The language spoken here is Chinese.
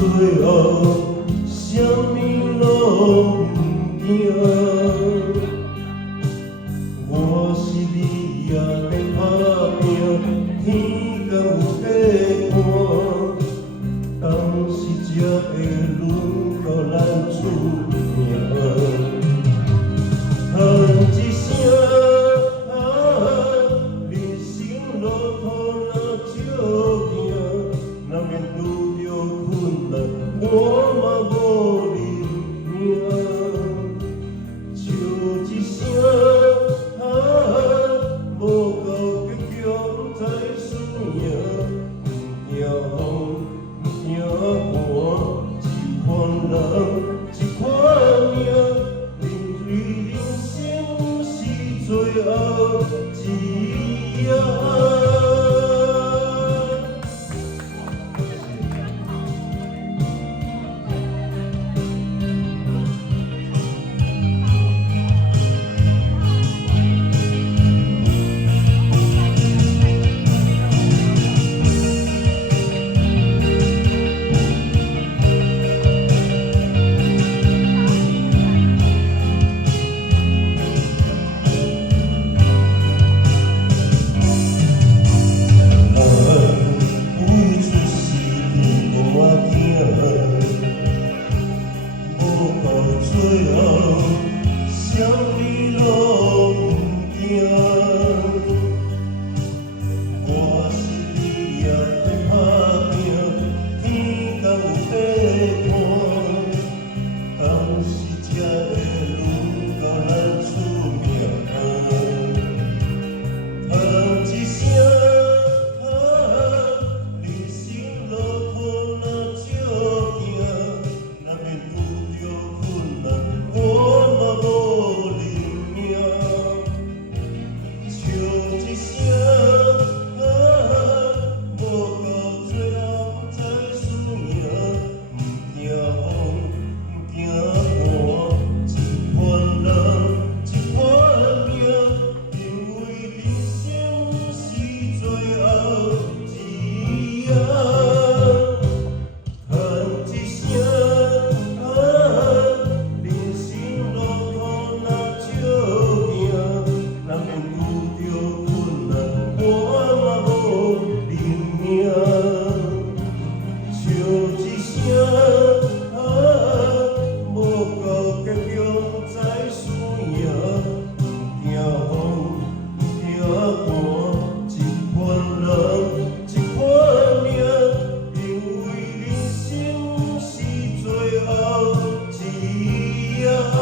最后，什么拢不惊。我是你也在打拼，天敢有地寒，当时才会轮到咱出名。叹一声，人生路途若少行，难免拄着困难，我嘛无认命。笑一声，无够倔强才输赢，不惊风，不惊寒，一款人，一款命，面对人生是最后一夜。最后，什么拢不惊。我是你也在打拼，天敢有地寒，当时才会轮到咱出名。叹一声，人生路途若少行，难免拄着困难。我嘛无认命，笑一声，无到最后才输赢，不惊风，不惊寒，一款人，一款命，因为人生是最后一夜。叹一声。难免拄着困难，我嘛无认命。笑一声，无够倔强才输赢，不惊风，不惊寒，一款人，一款命，因为人生是最后一夜。好。